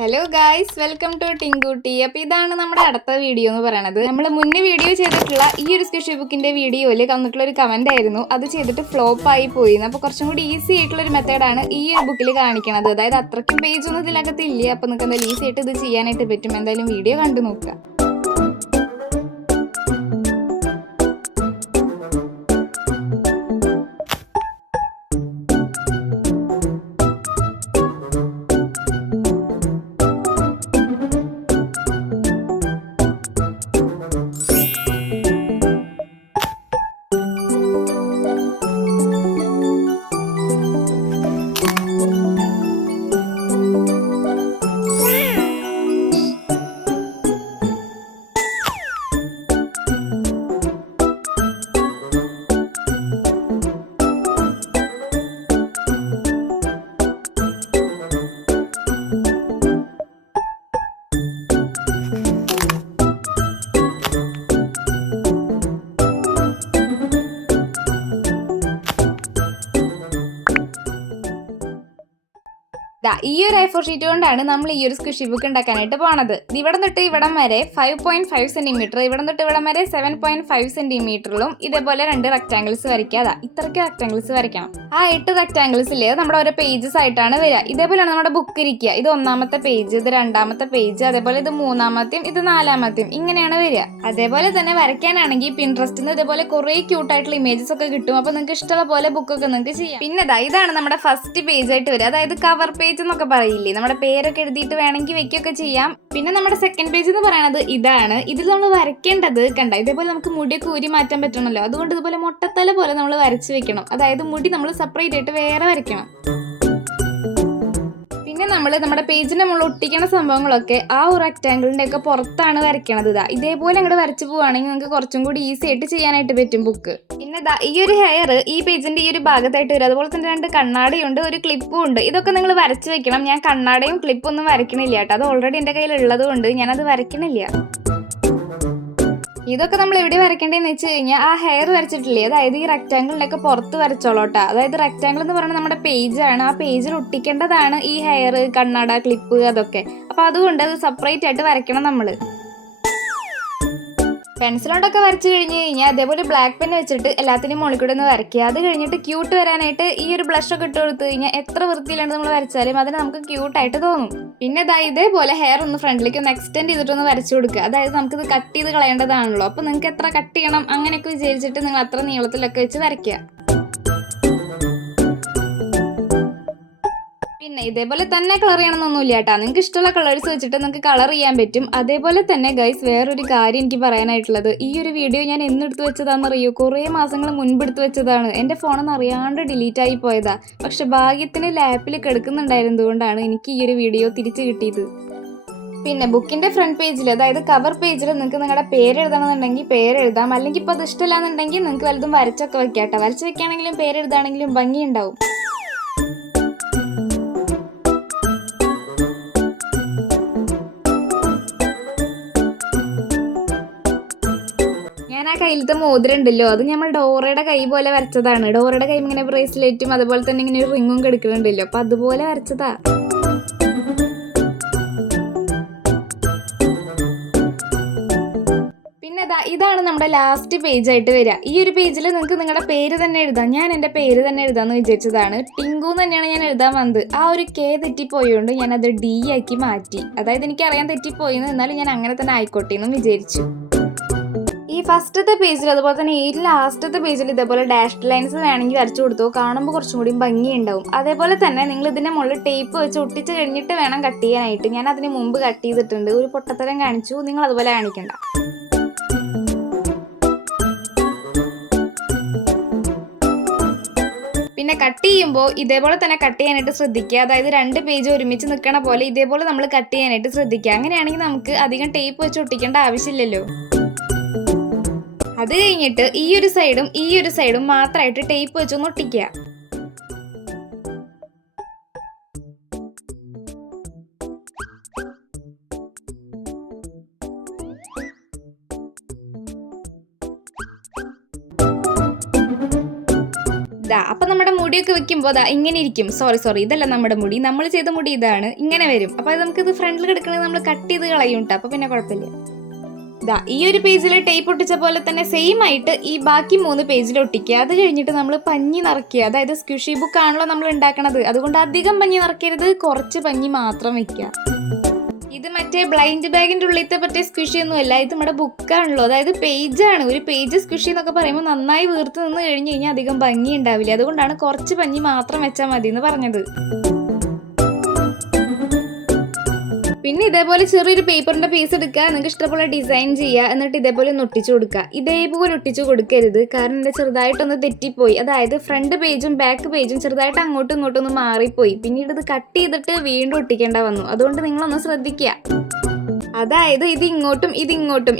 Hello guys, welcome to Tinkutty. അപ്പോൾ ഇതാണ് നമ്മുടെ അടുത്ത വീഡിയോ എന്ന് പറയുന്നത്. നമ്മൾ മുന്നേ വീഡിയോ ചെയ്തിട്ടുള്ള ഈ ഒരു സ്കെച്ച് ബുക്കിൻ്റെ വീഡിയോയിൽ വന്നിട്ടുള്ള ഒരു കമൻ്റ് ആയിരുന്നു, അത് ചെയ്തിട്ട് ഫ്ലോപ്പ് ആയി പോയി. അപ്പോൾ കുറച്ചും കൂടി ഈസി ആയിട്ടുള്ള ഒരു മെത്തേഡാണ് ഈ ഒരു ബുക്കിൽ കാണിക്കുന്നത്. അതായത് അത്രയ്ക്കും പേജ് ഒന്നും ഇതിനകത്ത് ഇല്ല. അപ്പോൾ നിങ്ങൾക്ക് എന്തായാലും ഈസി ആയിട്ട് ഇത് ചെയ്യാനായിട്ട് പറ്റും. എന്തായാലും വീഡിയോ കണ്ടു നോക്കുക. ഈ ഒരു A4 ഷീറ്റ് കൊണ്ടാണ് നമ്മൾ ഈ ഒരു സ്ക്വിഷി ബുക്ക് ഉണ്ടാക്കാനായിട്ട് പോണത്. ഇവിടെ തൊട്ട് ഇവിടം വരെ 5.5 സെന്റിമീറ്റർ, ഇവിടെ തൊട്ട് ഇവിടം വരെ 7.5 സെന്റിമീറ്ററിലും ഇതേപോലെ 2 റെക്ടാംഗിൾസ് വരയ്ക്കുക. ഇത്രയ്ക്ക് റെക്ടാംഗിൾസ് വരയ്ക്കണം. ആ 8 റെക്ടാംഗിൾസിൽ നമ്മുടെ ഓരോ പേജസ് ആയിട്ടാണ് വരിക. ഇതേപോലെയാണ് നമ്മുടെ ബുക്ക് ഇരിക്കുക. ഇത് 1ാമത്തെ പേജ്, ഇത് 2ാമത്തെ പേജ്, അതേപോലെ ഇത് 3ാമത്തെയും ഇത് 4ാമത്തെയും, ഇങ്ങനെയാണ് വരിക. അതേപോലെ തന്നെ വരയ്ക്കാനാണെങ്കിൽ പിൻട്രസ്റ്റിൽ നിന്ന് ഇതേപോലെ കുറേ ക്യൂട്ടായിട്ടുള്ള ഇമേജസ് ഒക്കെ കിട്ടും. അപ്പോൾ നിങ്ങൾക്ക് ഇഷ്ടമുള്ള പോലെ ബുക്കൊക്കെ നിങ്ങൾക്ക് ചെയ്യാം. പിന്നെ ഇതാണ് നമ്മുടെ ഫസ്റ്റ് പേജ് ആയിട്ട് വരിക. അതായത് കവർ പേജ് എന്നൊക്കെ പറയില്ലേ, നമ്മുടെ പേരൊക്കെ എഴുതിയിട്ട് വേണമെങ്കിൽ വെക്കുകയൊക്കെ ചെയ്യാം. പിന്നെ നമ്മുടെ സെക്കൻഡ് പേജ് എന്ന് പറയുന്നത് ഇതാണ്. ഇതിൽ നമ്മൾ വരയ്ക്കേണ്ടത് കണ്ട, ഇതേപോലെ നമുക്ക് മുടിയൊക്കെ ഊരി മാറ്റാൻ പറ്റണമല്ലോ, അതുകൊണ്ട് ഇതുപോലെ മുട്ടത്തല പോലെ നമ്മൾ വരച്ച് വെക്കണം. അതായത് മുടി നമ്മൾ സെപ്പറേറ്റ് ആയിട്ട് വേറെ വരയ്ക്കണം. പിന്നെ നമ്മൾ നമ്മുടെ പേജിന്റെ മുകളിൽ ഒട്ടിക്കുന്ന സംഭവങ്ങളൊക്കെ ആ ഒരു റെക്ടാംഗിളിന്റെ ഒക്കെ പുറത്താണ് വരയ്ക്കണത്. ഇതേപോലെ അങ്ങോട്ട് വരച്ചു പോവുകയാണെങ്കിൽ നിങ്ങൾക്ക് കുറച്ചും കൂടി ഈസി ആയിട്ട് ചെയ്യാനായിട്ട് പറ്റും ബുക്ക്. പിന്നെ ഈ ഒരു ഹെയർ ഈ പേജിന്റെ ഈ ഒരു ഭാഗത്തായിട്ട് വരും. അതുപോലെ തന്നെ 2 കണ്ണാടിയുണ്ട്, ഒരു ക്ലിപ്പും ഉണ്ട്. ഇതൊക്കെ നിങ്ങൾ വരച്ചു വെക്കണം. ഞാൻ കണ്ണാടയും ക്ലിപ്പും ഒന്നും വരയ്ക്കണില്ല കേട്ടോ. അത് ഓൾറെഡി എൻ്റെ കയ്യിൽ ഉള്ളത് കൊണ്ട് ഞാനത് വരയ്ക്കണില്ല. ഇതൊക്കെ നമ്മൾ എവിടെ വരയ്ക്കേണ്ടതെന്ന് വെച്ച് കഴിഞ്ഞാൽ ആ ഹെയർ വരച്ചിട്ടില്ലേ, അതായത് ഈ റെക്ടാംഗിളിനൊക്കെ പുറത്ത് വരച്ചോളോട്ടാ. അതായത് റെക്ടാംഗിൾ എന്ന് പറയുന്നത് നമ്മുടെ പേജാണ്. ആ പേജിൽ ഒട്ടിക്കേണ്ടതാണ് ഈ ഹെയർ, കണ്ണട, ക്ലിപ്പ്, അതൊക്കെ. അപ്പോൾ അതുകൊണ്ട് അത് സെപ്പറേറ്റ് ആയിട്ട് വരയ്ക്കണം നമ്മൾ. പെൻസിലോണ്ടൊക്കെ വരച്ചു കഴിഞ്ഞ് കഴിഞ്ഞാൽ അതേപോലെ ബ്ലാക്ക് പെൻ വെച്ചിട്ട് എല്ലാത്തിനും മുകളിൽ കൂടെ ഒന്ന് വരയ്ക്കുക. അത് കഴിഞ്ഞിട്ട് ക്യൂട്ട് വരാനായിട്ട് ഈ ഒരു ബ്ലഷൊക്കെ ഇട്ട് കൊടുത്തു കഴിഞ്ഞാൽ എത്ര വൃത്തിയിലാണ് നമ്മൾ വരച്ചാലും അതിന് നമുക്ക് ക്യൂട്ടായിട്ട് തോന്നും. പിന്നെ ഇതേപോലെ ഹെയർ ഒന്ന് ഫ്രണ്ടിലേക്ക് ഒന്ന് എക്സ്റ്റെൻഡ് ചെയ്തിട്ടൊന്ന് വരച്ചു കൊടുക്കുക. അതായത് നമുക്കിത് കട്ട് ചെയ്ത് കളയേണ്ടതാണല്ലോ. അപ്പോൾ നിങ്ങൾക്ക് എത്ര കട്ട് ചെയ്യണം അങ്ങനെയൊക്കെ വിചാരിച്ചിട്ട് നിങ്ങൾ അത്ര നീളത്തിലൊക്കെ വെച്ച് വരയ്ക്കുക. പിന്നെ ഇതേപോലെ തന്നെ കളർ ചെയ്യണമെന്നൊന്നുമില്ല കേട്ടോ. നിങ്ങൾക്ക് ഇഷ്ടമുള്ള കളേഴ്സ് വെച്ചിട്ട് നിങ്ങൾക്ക് കളർ ചെയ്യാൻ പറ്റും. അതേപോലെ തന്നെ ഗൈസ്, വേറൊരു കാര്യം എനിക്ക് പറയാനായിട്ടുള്ളത്, ഈ ഒരു വീഡിയോ ഞാൻ എന്നെടുത്ത് വെച്ചതാണെന്നറിയോ? കുറേ മാസങ്ങൾ മുൻപ് എടുത്ത് വെച്ചതാണ്. എൻ്റെ ഫോണിൽ അറിയാണ്ട് ഡിലീറ്റ് ആയി പോയതാ. പക്ഷെ ഭാഗ്യത്തിന് ലാപ്പിൽ കിടക്കുന്നുണ്ടായിരുന്നതുകൊണ്ടാണ് എനിക്ക് ഈ ഒരു വീഡിയോ തിരിച്ചു കിട്ടിയത്. പിന്നെ ബുക്കിൻ്റെ ഫ്രണ്ട് പേജിൽ, അതായത് കവർ പേജിൽ നിങ്ങൾക്ക് നിങ്ങളുടെ പേര് എഴുതണമെന്നുണ്ടെങ്കിൽ പേര് എഴുതാം. അല്ലെങ്കിൽ ഇപ്പോൾ അത് ഇഷ്ടമില്ലാന്നുണ്ടെങ്കിൽ നിങ്ങൾക്ക് വലുതും വരച്ചൊക്കെ വെക്കാം കേട്ടോ. വരച്ച് വെക്കുകയാണെങ്കിലും പേര് എഴുതാണെങ്കിലും ഭംഗിയുണ്ടാവും. ഞാൻ ആ കയ്യിലത്തെ മോതിരം ഉണ്ടല്ലോ, അത് നമ്മൾ ഡോറയുടെ കൈ പോലെ വരച്ചതാണ്. ഡോറയുടെ കൈ ഇങ്ങനെ ബ്രേസ്ലെറ്റും അതുപോലെ തന്നെ ഇങ്ങനെ ഒരു റിങ്ങും കിടക്കുന്നുണ്ടല്ലോ, അപ്പം അതുപോലെ വരച്ചതാ. പിന്നെ ഇതാണ് നമ്മുടെ ലാസ്റ്റ് പേജ് ആയിട്ട് വരിക. ഈ ഒരു പേജിൽ നിങ്ങൾക്ക് നിങ്ങളുടെ പേര് തന്നെ എഴുതാം. ഞാൻ എൻ്റെ പേര് തന്നെ എഴുതാമെന്ന് വിചാരിച്ചതാണ്. ടിങ്കു തന്നെയാണ് ഞാൻ എഴുതാൻ വന്നത്. ആ ഒരു കെ തെറ്റിപ്പോയോണ്ട് ഞാനത് D ആക്കി മാറ്റി. അതായത് എനിക്കറിയാൻ തെറ്റിപ്പോയിന്ന്, എന്നാലും ഞാൻ അങ്ങനെ തന്നെ ആയിക്കോട്ടെ എന്നും വിചാരിച്ചു. ഈ ഫസ്റ്റത്തെ പേജിൽ അതുപോലെ തന്നെ ഈ ലാസ്റ്റത്തെ പേജിൽ ഇതേപോലെ ഡാഷ് ലൈൻസ് വേണമെങ്കിൽ വരച്ചു കൊടുത്തു, കാണുമ്പോൾ കുറച്ചും കൂടി ഭംഗിയുണ്ടാവും. അതേപോലെ തന്നെ നിങ്ങൾ ഇതിൻ്റെ മുകളിൽ ടേപ്പ് വെച്ച് ഒട്ടിച്ച് കഴിഞ്ഞിട്ട് വേണം കട്ട് ചെയ്യാനായിട്ട്. ഞാൻ അതിന് മുമ്പ് കട്ട് ചെയ്തിട്ടുണ്ട്. ഒരു പൊട്ടത്തരം കാണിച്ചു, നിങ്ങൾ അതുപോലെ കാണിക്കണ്ട. പിന്നെ കട്ട് ചെയ്യുമ്പോൾ ഇതേപോലെ തന്നെ കട്ട് ചെയ്യാനായിട്ട് ശ്രദ്ധിക്കുക. അതായത് 2 പേജ് ഒരുമിച്ച് നിൽക്കണ പോലെ ഇതേപോലെ നമ്മൾ കട്ട് ചെയ്യാനായിട്ട് ശ്രദ്ധിക്കുക. അങ്ങനെയാണെങ്കിൽ നമുക്ക് അധികം ടേപ്പ് വെച്ച് ഒട്ടിക്കേണ്ട ആവശ്യമില്ലല്ലോ. അത് കഴിഞ്ഞിട്ട് ഈ ഒരു സൈഡും മാത്രമായിട്ട് ടേപ്പ് വെച്ചൊന്ന് ഒട്ടിക്കുക. അപ്പൊ നമ്മുടെ മുടിയൊക്കെ വെക്കുമ്പോൾ ഇങ്ങനെ ഇരിക്കും. സോറി ഇതല്ല നമ്മുടെ മുടി, നമ്മൾ ചെയ്ത മുടി ഇതാണ്, ഇങ്ങനെ വരും. അപ്പൊ നമുക്കിത് ഫ്രണ്ടിൽ കിടക്കണത് നമ്മൾ കട്ട് ചെയ്ത് കളയും കേട്ടോ. അപ്പൊ പിന്നെ കുഴപ്പമില്ല. ഈ ഒരു പേജിൽ ടേപ്പ് ഒട്ടിച്ച പോലെ തന്നെ സെയിം ആയിട്ട് ഈ ബാക്കി 3 പേജിൽ ഒട്ടിക്കുക. അത് കഴിഞ്ഞിട്ട് നമ്മൾ പഞ്ഞി നിറയ്ക്കുക. അതായത് സ്ക്വിഷി ബുക്ക് ആണല്ലോ നമ്മൾ ഉണ്ടാക്കണത്, അതുകൊണ്ട് അധികം പഞ്ഞി നിറയ്ക്കരുത്, കുറച്ച് പഞ്ഞി മാത്രം വെക്കുക. ഇത് മറ്റേ ബ്ലൈൻഡ് ബാഗിന്റെ ഉള്ളിലത്തെ പറ്റിയ സ്ക്വിഷി ഒന്നുമല്ല, ഇത് നമ്മുടെ ബുക്കാണല്ലോ, അതായത് പേജാണ്. ഒരു പേജ് സ്ക്വിഷി എന്നൊക്കെ പറയുമ്പോൾ നന്നായി വീർത്ത് നിന്ന് കഴിഞ്ഞ് കഴിഞ്ഞാൽ അധികം ഭംഗി ഉണ്ടാവില്ല. അതുകൊണ്ടാണ് കുറച്ച് പഞ്ഞി മാത്രം വെച്ചാൽ മതി എന്ന് പറഞ്ഞത്. പിന്നെ ഇതേപോലെ ചെറിയൊരു പേപ്പറിന്റെ പീസ് എടുക്കുക, നിങ്ങൾക്ക് ഇഷ്ടമുള്ള ഡിസൈൻ ചെയ്യുക, എന്നിട്ട് ഇതേപോലെ ഒന്ന് ഒട്ടിച്ചു കൊടുക്കുക. ഇതേപോലെ ഒട്ടിച്ചു കൊടുക്കരുത്, കാരണം എൻ്റെ ചെറുതായിട്ടൊന്ന് തെറ്റിപ്പോയി. അതായത് ഫ്രണ്ട് പേജും ബാക്ക് പേജും ചെറുതായിട്ട് അങ്ങോട്ടും ഇങ്ങോട്ടും ഒന്ന് മാറിപ്പോയി. പിന്നീട് ഇത് കട്ട് ചെയ്തിട്ട് വീണ്ടും ഒട്ടിക്കേണ്ട വന്നു. അതുകൊണ്ട് നിങ്ങളൊന്ന് ശ്രദ്ധിക്കുക. അതായത് ഇത് ഇങ്ങോട്ടും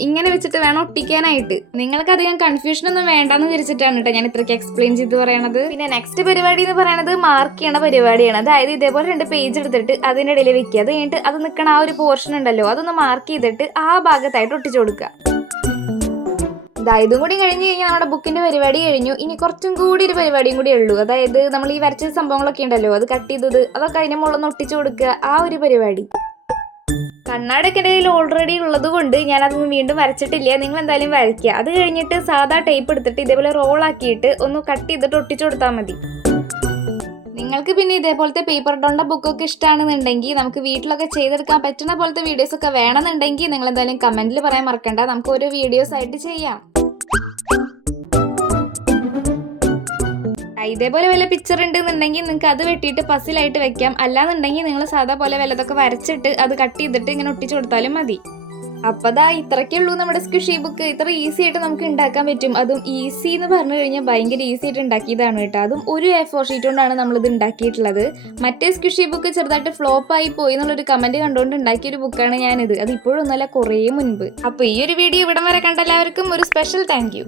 ഇങ്ങനെ വെച്ചിട്ട് വേണം ഒട്ടിക്കാനായിട്ട്. നിങ്ങൾക്ക് അധികം കൺഫ്യൂഷൻ ഒന്നും വേണ്ടെന്ന് വിചാരിച്ചിട്ടാണ് കേട്ടോ ഞാൻ ഇത്രയ്ക്ക് എക്സ്പ്ലെയിൻ ചെയ്ത് പറയണത്. പിന്നെ നെക്സ്റ്റ് പരിപാടി എന്ന് പറയുന്നത് മാർക്ക് ചെയ്യണ പരിപാടിയാണ്. അതായത് ഇതേപോലെ 2 പേജ് എടുത്തിട്ട് അതിൻ്റെ ഇടയിൽ വെക്കുക. അത് കഴിഞ്ഞിട്ട് അത് നിൽക്കണ ആ ഒരു പോർഷൻ ഉണ്ടല്ലോ, അതൊന്ന് മാർക്ക് ചെയ്തിട്ട് ആ ഭാഗത്തായിട്ട് ഒട്ടിച്ചു കൊടുക്കുക. ഇതും കൂടി കഴിഞ്ഞ് കഴിഞ്ഞാൽ നമ്മുടെ ബുക്കിന്റെ പരിപാടി കഴിഞ്ഞു. ഇനി കുറച്ചും കൂടി ഒരു പരിപാടിയും കൂടി ഉള്ളൂ. അതായത് നമ്മൾ ഈ വരച്ച സംഭവങ്ങളൊക്കെ ഉണ്ടല്ലോ, അത് കട്ട് ചെയ്തത് അതൊക്കെ അതിന്റെ മുകളിൽ ഒട്ടിച്ചു കൊടുക്കുക, ആ ഒരു പരിപാടി. കണ്ണാടൊക്കെ എൻ്റെ കയ്യിൽ ഓൾറെഡി ഉള്ളത് കൊണ്ട് ഞാനതൊന്നും വീണ്ടും വരച്ചിട്ടില്ല. നിങ്ങൾ എന്തായാലും വരയ്ക്കുക. അത് കഴിഞ്ഞിട്ട് സാധാ ടേപ്പ് എടുത്തിട്ട് ഇതേപോലെ റോളാക്കിയിട്ട് ഒന്ന് കട്ട് ചെയ്തിട്ട് ഒട്ടിച്ചു കൊടുത്താൽ മതി. നിങ്ങൾക്ക് പിന്നെ ഇതേപോലത്തെ പേപ്പർ ഡോണ്ട ബുക്കൊക്കെ ഇഷ്ടമാണെന്നുണ്ടെങ്കിൽ, നമുക്ക് വീട്ടിലൊക്കെ ചെയ്തെടുക്കാൻ പറ്റുന്ന പോലത്തെ വീഡിയോസ് ഒക്കെ വേണമെന്നുണ്ടെങ്കിൽ നിങ്ങൾ എന്തായാലും കമന്റിൽ പറയാൻ മറക്കണ്ട. നമുക്ക് ഓരോ വീഡിയോസ് ആയിട്ട് ചെയ്യാം. ഇതേപോലെ വല്ല പിക്ചർ ഉണ്ടെന്നുണ്ടെങ്കിൽ നിങ്ങൾക്ക് അത് വെട്ടിയിട്ട് പസിലായിട്ട് വെക്കാം. അല്ലാന്നുണ്ടെങ്കിൽ നിങ്ങൾ സാധാ പോലെ വല്ലതൊക്കെ വരച്ചിട്ട് അത് കട്ട് ചെയ്തിട്ട് ഇങ്ങനെ ഒട്ടിച്ചു കൊടുത്താലും മതി. അപ്പോൾ ഇത്രയ്ക്കേ ഉള്ളൂ നമ്മുടെ സ്ക്വിഷി ബുക്ക്. ഇത്ര ഈസി ആയിട്ട് നമുക്ക് ഉണ്ടാക്കാൻ പറ്റും. അതും ഈസി എന്ന് പറഞ്ഞു കഴിഞ്ഞാൽ ഭയങ്കര ഈസി ആയിട്ട് ഉണ്ടാക്കിയതാണ് കേട്ടോ. അതും ഒരു A4 ഷീറ്റ് കൊണ്ടാണ് നമ്മളിത് ഉണ്ടാക്കിയിട്ടുള്ളത്. മറ്റേ സ്ക്വിഷി ബുക്ക് ചെറുതായിട്ട് ഫ്ലോപ്പ് ആയി പോയി എന്നുള്ളൊരു കമന്റ് കണ്ടുകൊണ്ട് ഉണ്ടാക്കിയൊരു ബുക്കാണ് ഞാനിത്. അത് ഇപ്പോഴൊന്നുമല്ല, കുറേ മുൻപ്. അപ്പോൾ ഈ ഒരു വീഡിയോ ഇവിടം വരെ കണ്ട എല്ലാവർക്കും ഒരു സ്പെഷ്യൽ താങ്ക് യു.